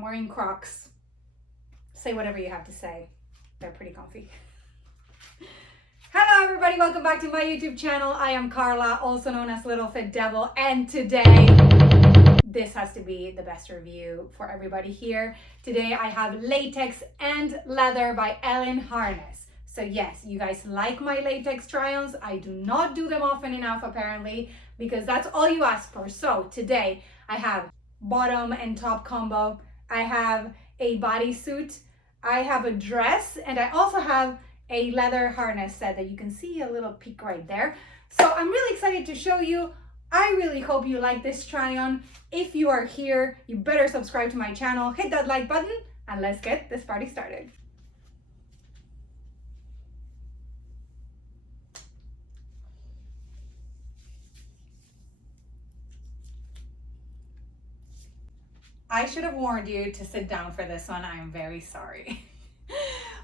I'm wearing Crocs. Say whatever you have to say. They're pretty comfy. Hello everybody, welcome back to my YouTube channel. I am Carla, also known as LittleFitDevil, and today, this has to be the best review for everybody here. Today I have Latex and Leather by Elin Harness. So yes, you guys like my latex try-ons. I do not do them often enough apparently, because that's all you ask for. So today I have bottom and top combo. I have a bodysuit. I have a dress, and I also have a leather harness set that you can see a little peek right there. So I'm really excited to show you. I really hope you like this try-on. If you are here, you better subscribe to my channel, hit that like button, and let's get this party started. I should have warned you to sit down for this one. I'm very sorry.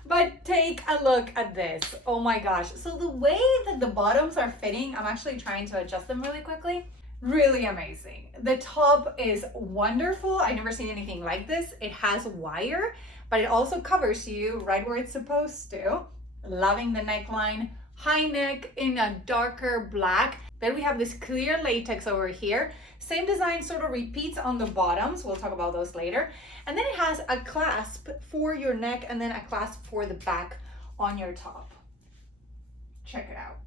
But take a look at this. Oh my gosh. So the way that the bottoms are fitting, I'm actually trying to adjust them really quickly. Really amazing. The top is wonderful. I've never seen anything like this. It has wire, but it also covers you right where it's supposed to. Loving the neckline. High neck in a darker black. Then we have this clear latex over here. Same design sort of repeats on the bottoms. We'll talk about those later. And then it has a clasp for your neck and then a clasp for the back on your top. Check it out.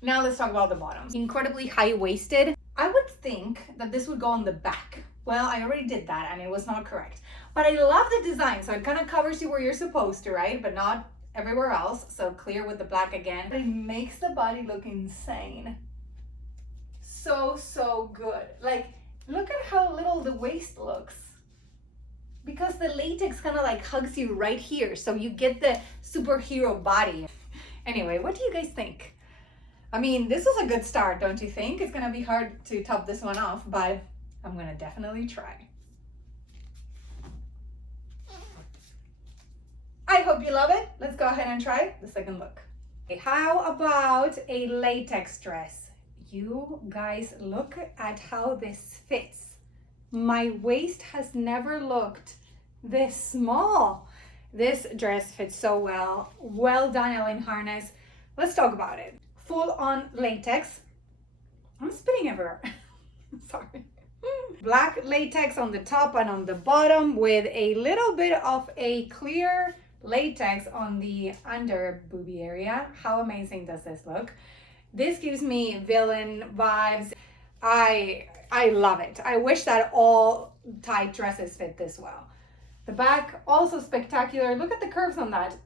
Now let's talk about the bottoms. Incredibly high-waisted. I would think that this would go on the back. Well, I already did that and it was not correct. But I love the design. So it kind of covers you where you're supposed to, right? But not everywhere else. So clear with the black again. It makes the body look insane. So good. Like, look at how little the waist looks. Because the latex kind of like hugs you right here. So you get the superhero body. Anyway, what do you guys think? I mean, this was a good start, don't you think? It's gonna be hard to top this one off, but I'm gonna definitely try. I hope you love it. Let's go ahead and try the second look. Okay, how about a latex dress? You guys, look at how this fits. My waist has never looked this small. This dress fits so well. Well done, Elin Harness. Let's talk about it. Full on latex. I'm spitting everywhere. Sorry. Black latex on the top and on the bottom with a little bit of a clear latex on the under boobie area. How amazing does this look? This gives me villain vibes. I love it. I wish that all tight dresses fit this well. The back, also spectacular. Look at the curves on that.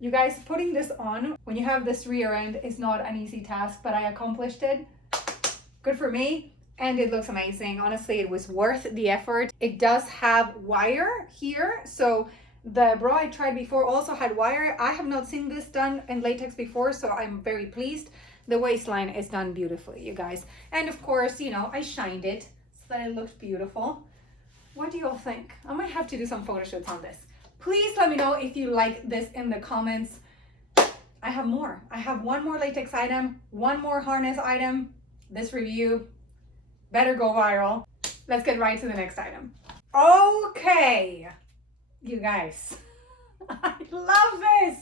You guys, putting this on when you have this rear end is not an easy task, but I accomplished it. Good for me. And it looks amazing. Honestly, it was worth the effort. It does have wire here. So the bra I tried before also had wire. I have not seen this done in latex before, so I'm very pleased. The waistline is done beautifully, you guys. And of course, you know, I shined it so that it looked beautiful. What do you all think? I might have to do some photo shoots on this. Please let me know if you like this in the comments. I have more. I have one more latex item, one more harness item. This review better go viral. Let's get right to the next item. Okay, you guys. I love this.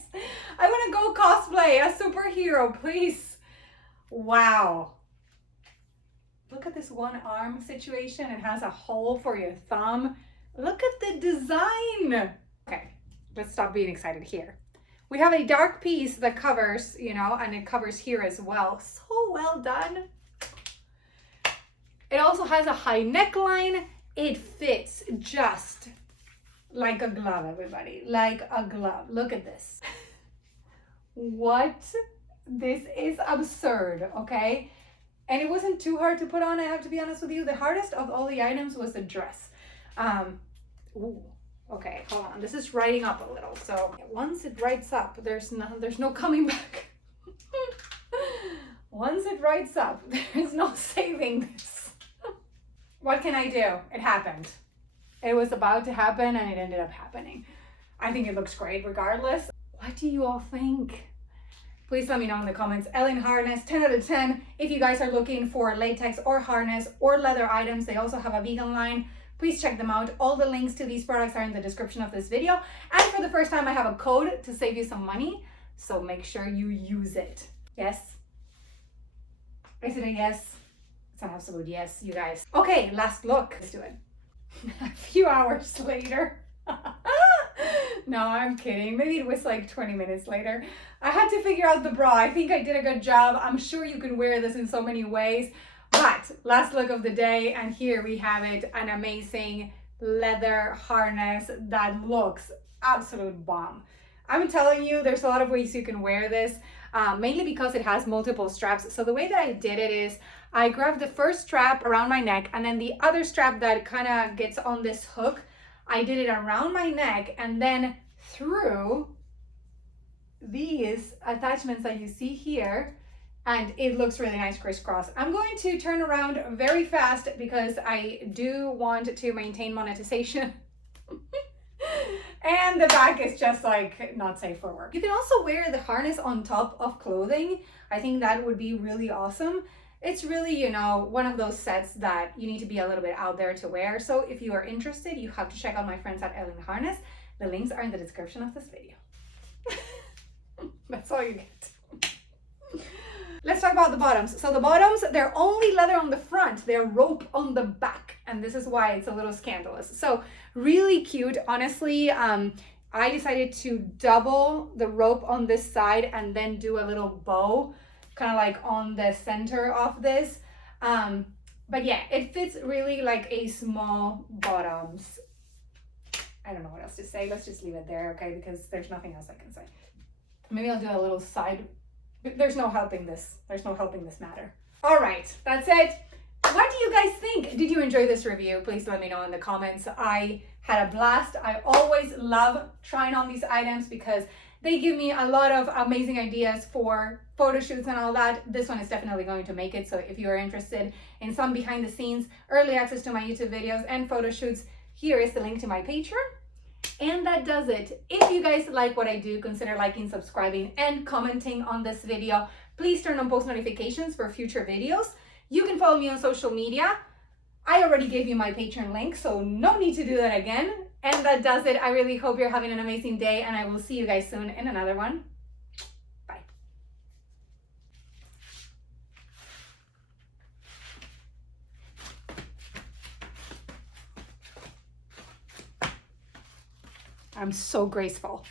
I want to go cosplay a superhero, please. Wow. Look at this one arm situation. It has a hole for your thumb. Look at the design. Okay, let's stop being excited here. We have a dark piece that covers, you know, and it covers here as well. So well done. It also has a high neckline. It fits just like a glove, everybody. Like a glove. Look at this. What? This is absurd, okay? And it wasn't too hard to put on, I have to be honest with you. The hardest of all the items was the dress. Ooh, okay, hold on. This is riding up a little. So once it rides up, there's no coming back. Once it rides up, there's no saving this. What can I do? It happened. It was about to happen and it ended up happening. I think it looks great regardless. What do you all think? Please let me know in the comments. Elin Harness, 10 out of 10. If you guys are looking for latex or harness or leather items, they also have a vegan line. please check them out. All the links to these products are in the description of this video. And for the first time, I have a code to save you some money. So make sure you use it. Yes? Is it a yes? It's an absolute yes, you guys. Okay, last look. Let's do it. A few hours later. No, I'm kidding. Maybe it was like 20 minutes later. I had to figure out the bra. I think I did a good job. I'm sure you can wear this in so many ways. But last look of the day, and here we have it, an amazing leather harness that looks absolute bomb. I'm telling you, there's a lot of ways you can wear this, mainly because it has multiple straps. So the way that I did it is I grabbed the first strap around my neck, and then the other strap that kind of gets on this hook, I did it around my neck and then through these attachments that you see here, and it looks really nice crisscross. I'm going to turn around very fast because I do want to maintain monetization. And the back is just like not safe for work. You can also wear the harness on top of clothing. I think that would be really awesome. It's really, you know, one of those sets that you need to be a little bit out there to wear. So if you are interested, you have to check out my friends at Elin Harness. The links are in the description of this video. That's all you get. Let's talk about the bottoms. So the bottoms, they're only leather on the front, they're rope on the back. And this is why it's a little scandalous. So really cute, honestly. I decided to double the rope on this side and then do a little bow, kind of like on the center of this. But yeah, it fits really like a small bottoms. I don't know what else to say. Let's just leave it there, okay? Because there's nothing else I can say. Maybe I'll do a little side. There's no helping this. There's no helping this matter. All right, that's it. What do you guys think? Did you enjoy this review? Please let me know in the comments. I had a blast. I always love trying on these items because they give me a lot of amazing ideas for photo shoots and all that. This one is definitely going to make it. So if you are interested in some behind the scenes, early access to my YouTube videos and photo shoots, here is the link to my Patreon. And that does it. If you guys like what I do, consider liking, subscribing, and commenting on this video. Please turn on post notifications for future videos. You can follow me on social media. I already gave you my Patreon link, so no need to do that again. And that does it. I really hope you're having an amazing day, and I will see you guys soon in another one. Bye. I'm so graceful.